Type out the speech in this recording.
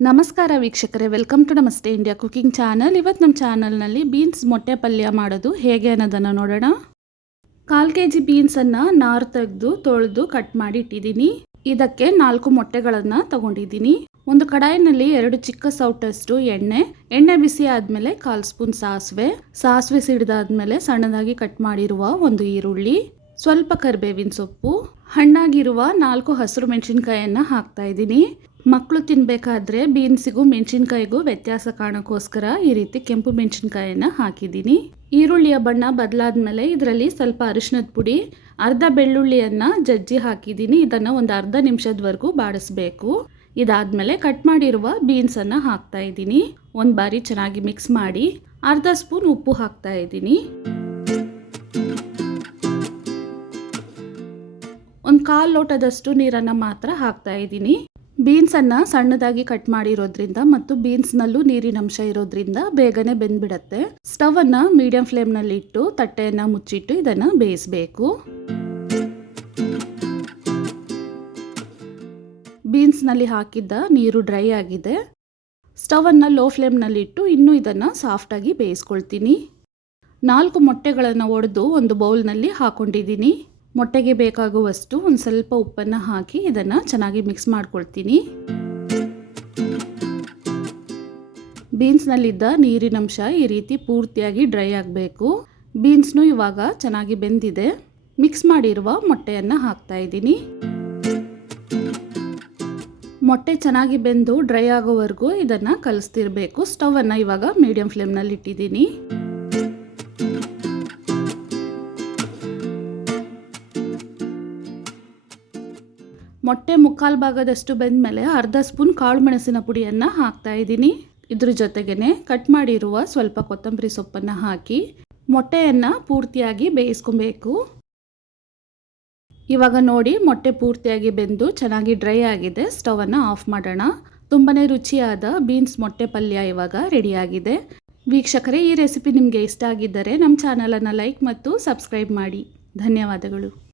ನಮಸ್ಕಾರ ವೀಕ್ಷಕರೇ, welcome to ನಮಸ್ತೆ ಇಂಡಿಯಾ ಕುಕಿಂಗ್ ಚಾನಲ್. ಇವತ್ತು ನಮ್ಮ ಚಾನಲ್ನಲ್ಲಿ ಬೀನ್ಸ್ ಮೊಟ್ಟೆ ಪಲ್ಯ ಮಾಡೋದು ಹೇಗೆ ಅನ್ನೋದನ್ನು ನೋಡೋಣ. 1/4 kg ಬೀನ್ಸನ್ನು ನಾರು ತೆಗೆದು ತೊಳೆದು ಕಟ್ ಮಾಡಿ ಇಟ್ಟಿದ್ದೀನಿ. ಇದಕ್ಕೆ 4 ಮೊಟ್ಟೆಗಳನ್ನು ತಗೊಂಡಿದ್ದೀನಿ. ಒಂದು ಕಡಾಯಿನಲ್ಲಿ 2 ಚಿಕ್ಕ ಸೌಟಷ್ಟು ಎಣ್ಣೆ ಬಿಸಿ ಆದಮೇಲೆ 1/4 ಸ್ಪೂನ್ ಸಾಸಿವೆ ಸಿಡಿದಾದ್ಮೇಲೆ ಸಣ್ಣದಾಗಿ ಕಟ್ ಮಾಡಿರುವ ಒಂದು ಈರುಳ್ಳಿ, ಸ್ವಲ್ಪ ಕರಿಬೇವಿನ ಸೊಪ್ಪು, ಹಣ್ಣಾಗಿರುವ 4 ಹಸಿರು ಮೆಣಸಿನ್ಕಾಯನ್ನು ಹಾಕ್ತಾ ಇದ್ದೀನಿ. ಮಕ್ಕಳು ತಿನ್ನಬೇಕಾದ್ರೆ ಬೀನ್ಸಿಗೂ ಮೆಣಸಿನ್ಕಾಯಿಗೂ ವ್ಯತ್ಯಾಸ ಕಾಣೋಕ್ಕೋಸ್ಕರ ಈ ರೀತಿ ಕೆಂಪು ಮೆಣಸಿನ್ಕಾಯನ್ನು ಹಾಕಿದ್ದೀನಿ. ಈರುಳ್ಳಿಯ ಬಣ್ಣ ಬದಲಾದ್ಮೇಲೆ ಇದರಲ್ಲಿ ಸ್ವಲ್ಪ ಅರಿಶಿಣದ ಪುಡಿ, ಅರ್ಧ ಬೆಳ್ಳುಳ್ಳಿಯನ್ನು ಜಜ್ಜಿ ಹಾಕಿದ್ದೀನಿ. ಇದನ್ನು ಒಂದು ಅರ್ಧ ನಿಮಿಷದವರೆಗೂ ಬಾಡಿಸ್ಬೇಕು. ಇದಾದಮೇಲೆ ಕಟ್ ಮಾಡಿರುವ ಬೀನ್ಸನ್ನು ಹಾಕ್ತಾ ಇದ್ದೀನಿ. ಒಂದು ಬಾರಿ ಚೆನ್ನಾಗಿ ಮಿಕ್ಸ್ ಮಾಡಿ ಅರ್ಧ ಸ್ಪೂನ್ ಉಪ್ಪು ಹಾಕ್ತಾ ಇದ್ದೀನಿ. ಒಂದು 1/4 ಲೋಟದಷ್ಟು ನೀರನ್ನು ಮಾತ್ರ ಹಾಕ್ತಾ ಇದ್ದೀನಿ. ಬೀನ್ಸನ್ನು ಸಣ್ಣದಾಗಿ ಕಟ್ ಮಾಡಿರೋದ್ರಿಂದ ಮತ್ತು ಬೀನ್ಸ್ನಲ್ಲೂ ನೀರಿನಂಶ ಇರೋದ್ರಿಂದ ಬೇಗನೆ ಬೆಂದ್ಬಿಡತ್ತೆ. ಸ್ಟವನ್ನು ಮೀಡಿಯಂ ಫ್ಲೇಮ್ನಲ್ಲಿ ಇಟ್ಟು ತಟ್ಟೆಯನ್ನು ಮುಚ್ಚಿಟ್ಟು ಇದನ್ನು ಬೇಯಿಸಬೇಕು. ಬೀನ್ಸ್ನಲ್ಲಿ ಹಾಕಿದ್ದ ನೀರು ಡ್ರೈ ಆಗಿದೆ. ಸ್ಟವನ್ನು ಲೋ ಫ್ಲೇಮ್ನಲ್ಲಿ ಇಟ್ಟು ಇನ್ನೂ ಇದನ್ನು ಸಾಫ್ಟಾಗಿ ಬೇಯಿಸ್ಕೊಳ್ತೀನಿ. 4 ಮೊಟ್ಟೆಗಳನ್ನು ಒಡೆದು ಒಂದು ಬೌಲ್ನಲ್ಲಿ ಹಾಕೊಂಡಿದ್ದೀನಿ. ಮೊಟ್ಟೆಗೆ ಬೇಕಾಗುವಷ್ಟು ಒಂದು ಸ್ವಲ್ಪ ಉಪ್ಪನ್ನು ಹಾಕಿ ಇದನ್ನು ಚೆನ್ನಾಗಿ ಮಿಕ್ಸ್ ಮಾಡ್ಕೊಳ್ತೀನಿ. ಬೀನ್ಸ್ನಲ್ಲಿದ್ದ ನೀರಿನಂಶ ಈ ರೀತಿ ಪೂರ್ತಿಯಾಗಿ ಡ್ರೈ ಆಗಬೇಕು. ಬೀನ್ಸ್ನು ಇವಾಗ ಚೆನ್ನಾಗಿ ಬೆಂದಿದೆ. ಮಿಕ್ಸ್ ಮಾಡಿರುವ ಮೊಟ್ಟೆಯನ್ನು ಹಾಕ್ತಾ ಇದ್ದೀನಿ. ಮೊಟ್ಟೆ ಚೆನ್ನಾಗಿ ಬೆಂದು ಡ್ರೈ ಆಗೋವರೆಗೂ ಇದನ್ನು ಕಲಿಸ್ತಿರ್ಬೇಕು. ಸ್ಟವನ್ನು ಇವಾಗ ಮೀಡಿಯಂ ಫ್ಲೇಮ್ನಲ್ಲಿ ಇಟ್ಟಿದ್ದೀನಿ. ಮೊಟ್ಟೆ 1/4 ಭಾಗದಷ್ಟು ಬೆಂದಮೇಲೆ ಅರ್ಧ ಸ್ಪೂನ್ ಕಾಳು ಮೆಣಸಿನ ಪುಡಿಯನ್ನು ಹಾಕ್ತಾ ಇದ್ದೀನಿ. ಇದ್ರ ಜೊತೆಗೇ ಕಟ್ ಮಾಡಿರುವ ಸ್ವಲ್ಪ ಕೊತ್ತಂಬರಿ ಸೊಪ್ಪನ್ನು ಹಾಕಿ ಮೊಟ್ಟೆಯನ್ನು ಪೂರ್ತಿಯಾಗಿ ಬೇಯಿಸ್ಕೊಬೇಕು. ಇವಾಗ ನೋಡಿ, ಮೊಟ್ಟೆ ಪೂರ್ತಿಯಾಗಿ ಬೆಂದು ಚೆನ್ನಾಗಿ ಡ್ರೈ ಆಗಿದೆ. ಸ್ಟವನ್ನು ಆಫ್ ಮಾಡೋಣ. ತುಂಬಾ ರುಚಿಯಾದ ಬೀನ್ಸ್ ಮೊಟ್ಟೆ ಪಲ್ಯ ಇವಾಗ ರೆಡಿಯಾಗಿದೆ. ವೀಕ್ಷಕರೇ, ಈ ರೆಸಿಪಿ ನಿಮಗೆ ಇಷ್ಟ ಆಗಿದ್ದರೆ ನಮ್ಮ ಚಾನಲನ್ನು ಲೈಕ್ ಮತ್ತು ಸಬ್ಸ್ಕ್ರೈಬ್ ಮಾಡಿ. ಧನ್ಯವಾದಗಳು.